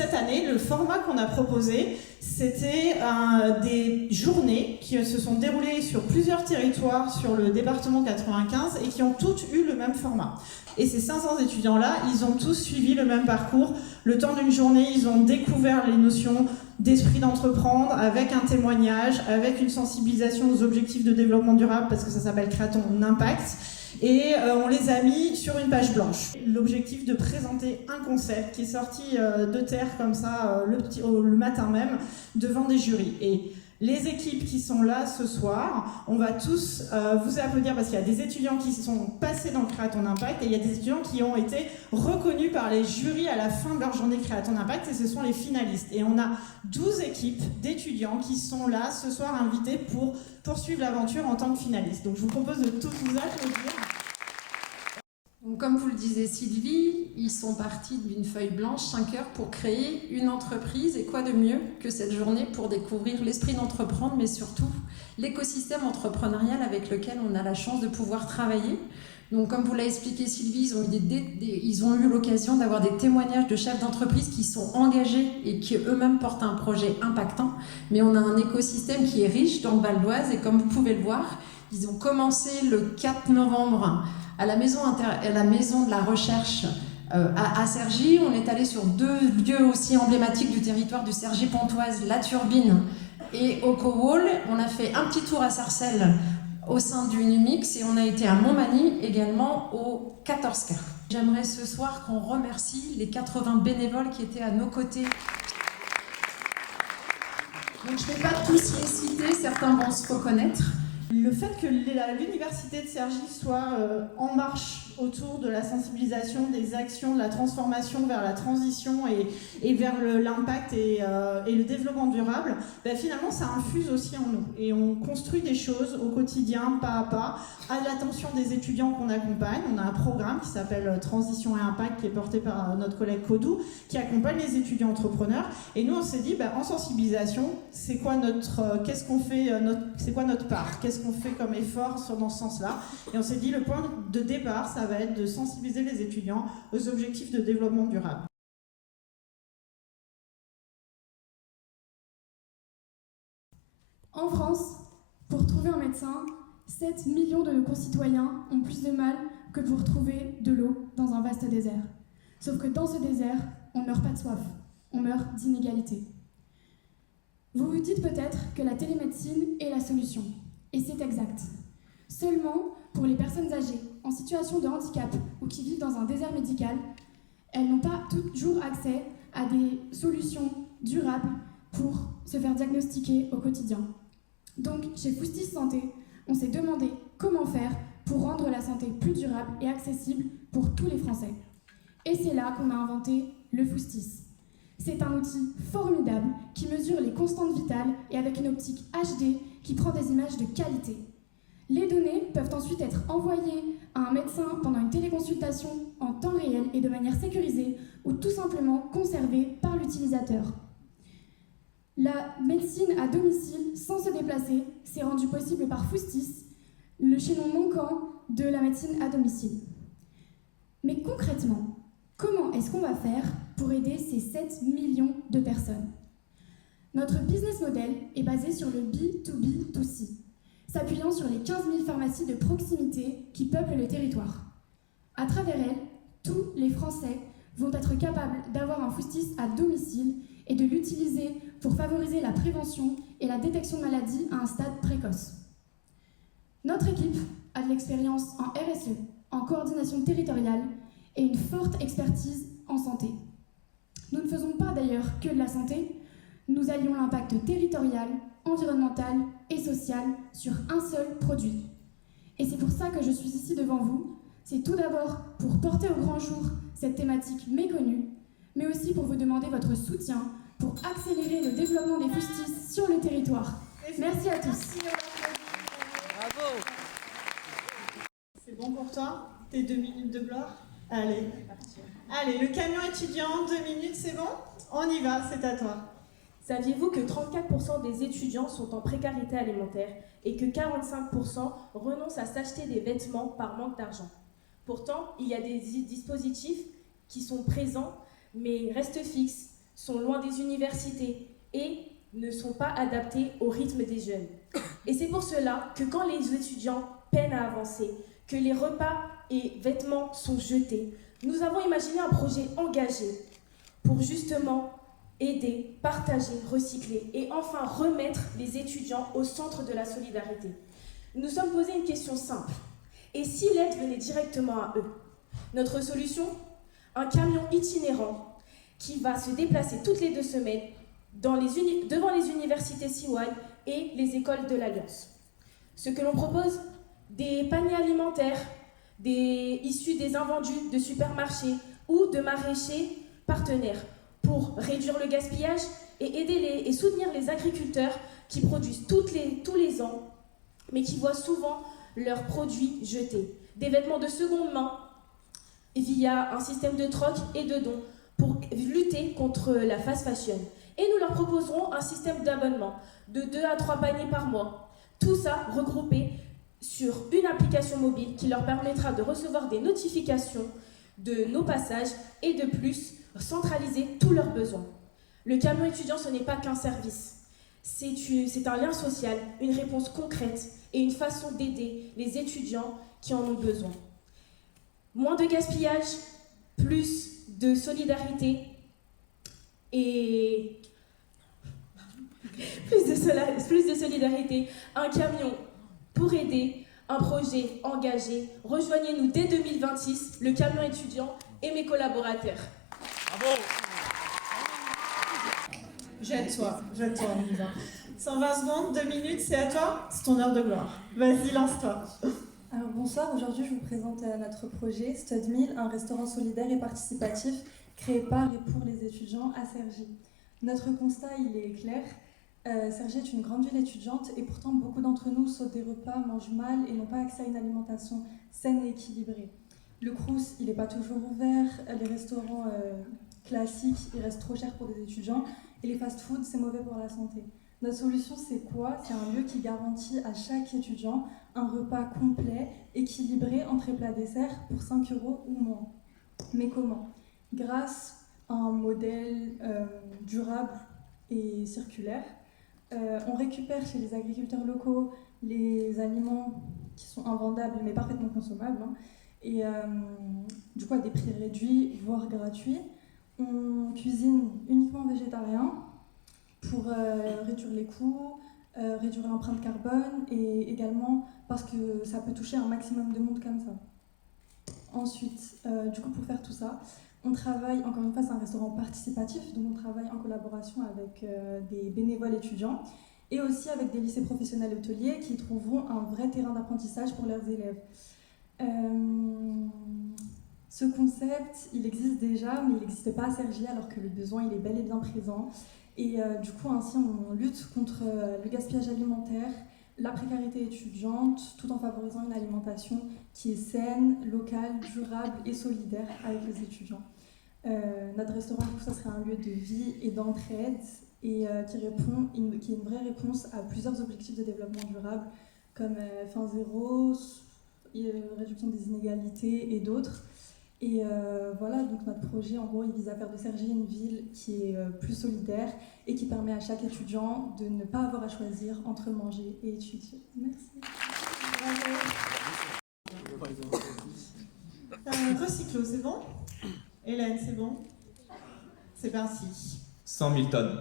cette année, le format qu'on a proposé, c'était des journées qui se sont déroulées sur plusieurs territoires sur le département 95 et qui ont toutes eu le même format. Et ces 500 étudiants-là, ils ont tous suivi le même parcours. Le temps d'une journée, ils ont découvert les notions d'esprit d'entreprendre avec un témoignage, avec une sensibilisation aux objectifs de développement durable, parce que ça s'appelle Créa ton impact. Et on les a mis sur une page blanche. L'objectif de présenter un concept qui est sorti de terre comme ça le matin même devant des jurys. Et les équipes qui sont là ce soir, on va tous vous applaudir parce qu'il y a des étudiants qui sont passés dans Créa ton impact et il y a des étudiants qui ont été reconnus par les jurys à la fin de leur journée Créa ton impact et ce sont les finalistes. Et on a 12 équipes d'étudiants qui sont là ce soir invités pour poursuivre l'aventure en tant que finalistes. Donc je vous propose de tous vous applaudir. Donc, comme vous le disait Sylvie, ils sont partis d'une feuille blanche 5 heures pour créer une entreprise. Et quoi de mieux que cette journée pour découvrir l'esprit d'entreprendre, mais surtout l'écosystème entrepreneurial avec lequel on a la chance de pouvoir travailler. Donc, comme vous l'a expliqué Sylvie, ils ont eu l'occasion d'avoir des témoignages de chefs d'entreprise qui sont engagés et qui eux-mêmes portent un projet impactant. Mais on a un écosystème qui est riche dans le Val d'Oise et comme vous pouvez le voir, ils ont commencé le 4 novembre à la maison de la recherche à Cergy. On est allé sur 2 lieux aussi emblématiques du territoire du Cergy-Pontoise, la Turbine et Ocowall. On a fait un petit tour à Sarcelles au sein du Numix et on a été à Montmagny également au 14K. J'aimerais ce soir qu'on remercie les 80 bénévoles qui étaient à nos côtés. Donc je ne vais pas tous les citer, certains vont se reconnaître. Le fait que l'université de Cergy soit en marche autour de la sensibilisation, des actions, de la transformation vers la transition et vers l'impact et le développement durable, ben finalement ça infuse aussi en nous. Et on construit des choses au quotidien, pas à pas, à l'attention des étudiants qu'on accompagne. On a un programme qui s'appelle Transition et Impact qui est porté par notre collègue Kodou, qui accompagne les étudiants entrepreneurs. Et nous on s'est dit, ben, en sensibilisation, c'est quoi qu'est-ce qu'on fait, c'est quoi notre part, qu'est-ce qu'on fait comme effort dans ce sens-là. Et on s'est dit, le point de départ, ça va être de sensibiliser les étudiants aux objectifs de développement durable. En France, pour trouver un médecin, 7 millions de nos concitoyens ont plus de mal que pour trouver de l'eau dans un vaste désert. Sauf que dans ce désert, on ne meurt pas de soif, on meurt d'inégalité. Vous vous dites peut-être que la télémédecine est la solution. Et c'est exact. Seulement, pour les personnes âgées, en situation de handicap ou qui vivent dans un désert médical, elles n'ont pas toujours accès à des solutions durables pour se faire diagnostiquer au quotidien. Donc, chez Foustis Santé, on s'est demandé comment faire pour rendre la santé plus durable et accessible pour tous les Français. Et c'est là qu'on a inventé le Foustis. C'est un outil formidable qui mesure les constantes vitales et avec une optique HD qui prend des images de qualité. Les données peuvent ensuite être envoyées à un médecin pendant une téléconsultation en temps réel et de manière sécurisée ou tout simplement conservées par l'utilisateur. La médecine à domicile sans se déplacer s'est rendue possible par Foustis, le chaînon manquant de la médecine à domicile. Mais concrètement, comment est-ce qu'on va faire pour aider ces 7 millions de personnes ? Notre business model est basé sur le B2B2C, s'appuyant sur les 15 000 pharmacies de proximité qui peuplent le territoire. À travers elles, tous les Français vont être capables d'avoir un Foustis à domicile et de l'utiliser pour favoriser la prévention et la détection de maladies à un stade précoce. Notre équipe a de l'expérience en RSE, en coordination territoriale et une forte expertise en santé. Nous ne faisons pas d'ailleurs que de la santé, nous allions l'impact territorial, environnemental et social sur un seul produit. Et c'est pour ça que je suis ici devant vous. C'est tout d'abord pour porter au grand jour cette thématique méconnue, mais aussi pour vous demander votre soutien pour accélérer le développement des Foustis sur le territoire. Merci à tous. Bravo. C'est bon pour toi? Tes 2 minutes de gloire? Allez. Allez, le camion étudiant, 2 minutes, c'est bon? On y va, c'est à toi. Saviez-vous que 34% des étudiants sont en précarité alimentaire et que 45% renoncent à s'acheter des vêtements par manque d'argent? Pourtant, il y a des dispositifs qui sont présents mais restent fixes. sont loin des universités et ne sont pas adaptés au rythme des jeunes. Et c'est pour cela que quand les étudiants peinent à avancer, que les repas et vêtements sont jetés, nous avons imaginé un projet engagé pour justement aider, partager, recycler et enfin remettre les étudiants au centre de la solidarité. Nous nous sommes posé une question simple. Et si l'aide venait directement à eux? Notre solution? Un camion itinérant qui va se déplacer toutes les 2 semaines devant les universités CY et les écoles de l'Alliance. Ce que l'on propose, des paniers alimentaires issus des invendus de supermarchés ou de maraîchers partenaires pour réduire le gaspillage et aider et soutenir les agriculteurs qui produisent tous les ans, mais qui voient souvent leurs produits jetés. Des vêtements de seconde main via un système de troc et de dons pour lutter contre la fast fashion. Et nous leur proposerons un système d'abonnement de 2 à 3 paniers par mois. Tout ça regroupé sur une application mobile qui leur permettra de recevoir des notifications de nos passages et de plus centraliser tous leurs besoins. Le camion étudiant, ce n'est pas qu'un service. C'est un lien social, une réponse concrète et une façon d'aider les étudiants qui en ont besoin. Moins de gaspillage, plus de solidarité et plus de solidarité, un camion pour aider, un projet engagé. Rejoignez-nous dès 2026, le camion étudiant et mes collaborateurs. Bravo. Jette-toi, on y va. 120 secondes, 2 minutes, c'est à toi, c'est ton heure de gloire. Vas-y, lance-toi. Alors bonsoir, aujourd'hui je vous présente notre projet Stud Meal, un restaurant solidaire et participatif créé par et pour les étudiants à Cergy. Notre constat il est clair, Cergy est une grande ville étudiante et pourtant beaucoup d'entre nous sautent des repas, mangent mal et n'ont pas accès à une alimentation saine et équilibrée. Le Crous il n'est pas toujours ouvert, les restaurants classiques ils restent trop chers pour des étudiants et les fast-foods c'est mauvais pour la santé. Notre solution, c'est quoi? C'est un lieu qui garantit à chaque étudiant un repas complet, équilibré, entrée plat dessert pour 5 € ou moins. Mais comment? Grâce à un modèle durable et circulaire, on récupère chez les agriculteurs locaux les aliments qui sont invendables mais parfaitement consommables, et du coup à des prix réduits, voire gratuits. On cuisine uniquement végétarien, pour réduire les coûts, réduire l'empreinte carbone et également parce que ça peut toucher un maximum de monde comme ça. Ensuite, du coup pour faire tout ça, on travaille, encore une fois c'est un restaurant participatif, donc on travaille en collaboration avec des bénévoles étudiants et aussi avec des lycées professionnels hôteliers qui trouveront un vrai terrain d'apprentissage pour leurs élèves. Ce concept, il existe déjà, mais il n'existe pas à Cergy alors que le besoin il est bel et bien présent. Et du coup, ainsi, on lutte contre le gaspillage alimentaire, la précarité étudiante, tout en favorisant une alimentation qui est saine, locale, durable et solidaire avec les étudiants. Notre restaurant, du coup, ça serait un lieu de vie et d'entraide et qui est une vraie réponse à plusieurs objectifs de développement durable comme faim zéro, réduction des inégalités et d'autres. Et voilà, donc notre projet, en gros, il vise à faire de Cergy une ville qui est plus solidaire et qui permet à chaque étudiant de ne pas avoir à choisir entre manger et étudier. Merci. Recyclo, c'est bon? Hélène, c'est bon? C'est parti. 100 000 tonnes.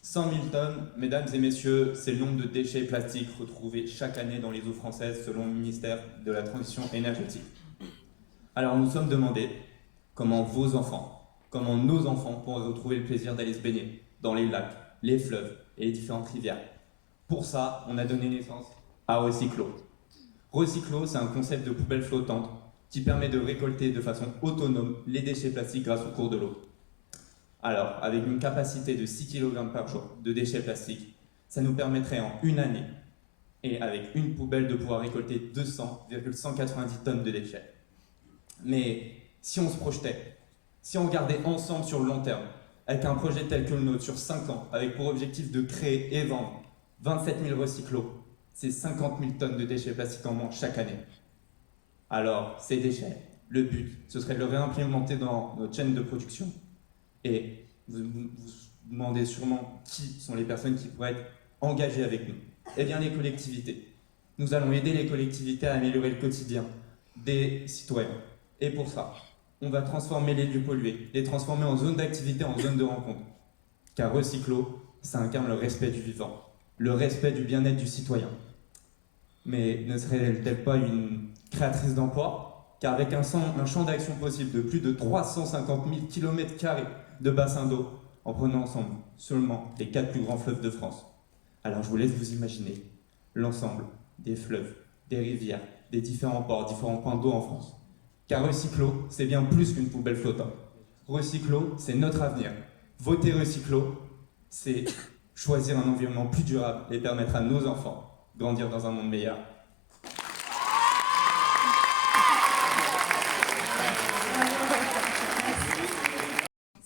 100 000 tonnes, mesdames et messieurs, c'est le nombre de déchets plastiques retrouvés chaque année dans les eaux françaises selon le ministère de la Transition énergétique. Alors nous sommes demandés comment vos enfants, comment nos enfants pourraient retrouver le plaisir d'aller se baigner dans les lacs, les fleuves et les différentes rivières. Pour ça, on a donné naissance à Recyclo. Recyclo, c'est un concept de poubelle flottante qui permet de récolter de façon autonome les déchets plastiques grâce au cours de l'eau. Alors, avec une capacité de 6 kg par jour de déchets plastiques, ça nous permettrait en une année, et avec une poubelle, de pouvoir récolter 200,190 tonnes de déchets. Mais si on se projetait, si on regardait ensemble sur le long terme, avec un projet tel que le nôtre sur 5 ans, avec pour objectif de créer et vendre 27 000 recyclos, c'est 50 000 tonnes de déchets plastiques en moins chaque année. Alors, ces déchets, le but, ce serait de le réimplémenter dans notre chaîne de production et Vous vous demandez sûrement qui sont les personnes qui pourraient être engagées avec nous. Eh bien, les collectivités. Nous allons aider les collectivités à améliorer le quotidien des citoyens. Et pour ça, on va transformer les lieux pollués, les transformer en zones d'activité, en zones de rencontre. Car Recyclo, ça incarne le respect du vivant, le respect du bien-être du citoyen. Mais ne serait-elle pas une créatrice d'emplois? Car avec un champ d'action possible de plus de 350 000 km² de bassins d'eau, en prenant ensemble seulement les 4 plus grands fleuves de France. Alors je vous laisse vous imaginer l'ensemble des fleuves, des rivières, des différents ports, différents points d'eau en France. Car Recyclo, c'est bien plus qu'une poubelle flottante. Recyclo, c'est notre avenir. Voter Recyclo, c'est choisir un environnement plus durable et permettre à nos enfants de grandir dans un monde meilleur.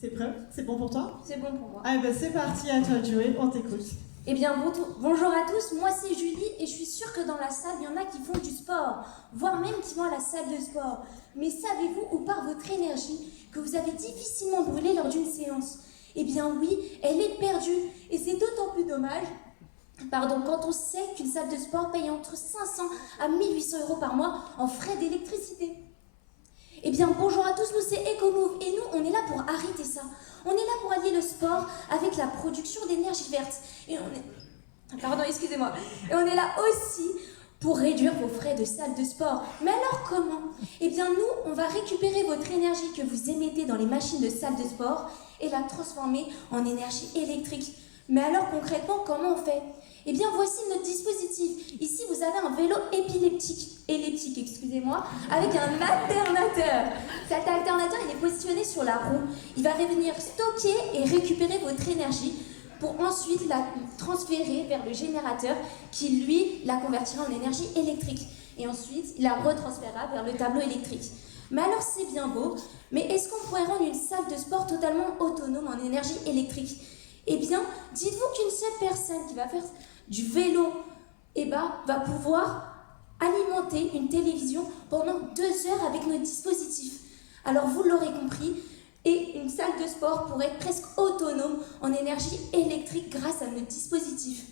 C'est prêt? C'est bon pour toi? C'est bon pour moi. Ah ben c'est parti, à toi de jouer, on t'écoute. Eh bien, bonjour à tous, moi c'est Julie et je suis sûre que dans la salle, il y en a qui font du sport, voire même qui vont à la salle de sport. Mais savez-vous où part votre énergie que vous avez difficilement brûlée lors d'une séance? Eh bien oui, elle est perdue et c'est d'autant plus dommage quand on sait qu'une salle de sport paye entre 500 à 1800 € par mois en frais d'électricité. Eh bien, bonjour à tous, nous c'est EcoMove et nous, on est là pour arrêter ça. On est là pour allier le sport avec la production d'énergie verte. Et on est là aussi pour réduire vos frais de salle de sport. Mais alors comment? Eh bien, nous, on va récupérer votre énergie que vous émettez dans les machines de salle de sport et la transformer en énergie électrique. Mais alors concrètement, comment on fait? Eh bien, voici notre dispositif. Ici, vous avez un vélo elliptique, avec un alternateur. Cet alternateur, il est positionné sur la roue. Il va venir stocker et récupérer votre énergie pour ensuite la transférer vers le générateur qui, lui, la convertira en énergie électrique. Et ensuite, il la retransférera vers le tableau électrique. Mais alors, c'est bien beau, mais est-ce qu'on pourrait rendre une salle de sport totalement autonome en énergie électrique? Eh bien, dites-vous qu'une seule personne qui va faire du vélo va pouvoir alimenter une télévision pendant 2 heures avec notre dispositif. Alors vous l'aurez compris, et une salle de sport pourrait être presque autonome en énergie électrique grâce à notre dispositif.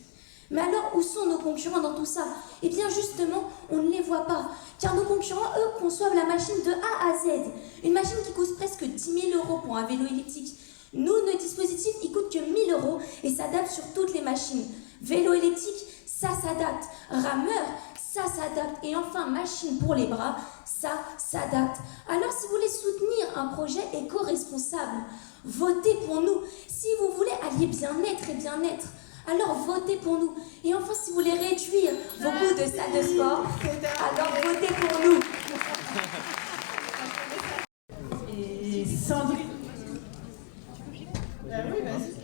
Mais alors où sont nos concurrents dans tout ça? Eh bien justement, on ne les voit pas, car nos concurrents, eux, conçoivent la machine de A à Z. Une machine qui coûte presque 10 000 € pour un vélo elliptique. Nous, notre dispositif, il coûte que 1 000 € et s'adapte sur toutes les machines. Vélo électrique, ça s'adapte. Rameur, ça s'adapte. Et enfin, machine pour les bras, ça s'adapte. Alors, si vous voulez soutenir un projet éco-responsable, votez pour nous. Si vous voulez allier bien-être et bien-être, alors votez pour nous. Et enfin, si vous voulez réduire vos coûts de salle de sport, alors votez pour nous. Et Sandrine. Oui, vas-y.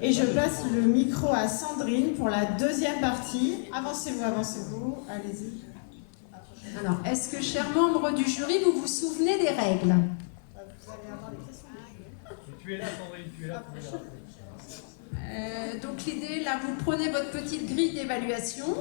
Et je passe le micro à Sandrine pour la deuxième partie. Avancez-vous, allez-y. Alors, est-ce que, chers membres du jury, vous vous souvenez des règles? Vous allez avoir les questions. Tu es là, Sandrine, tu es là. Donc l'idée, là, vous prenez votre petite grille d'évaluation.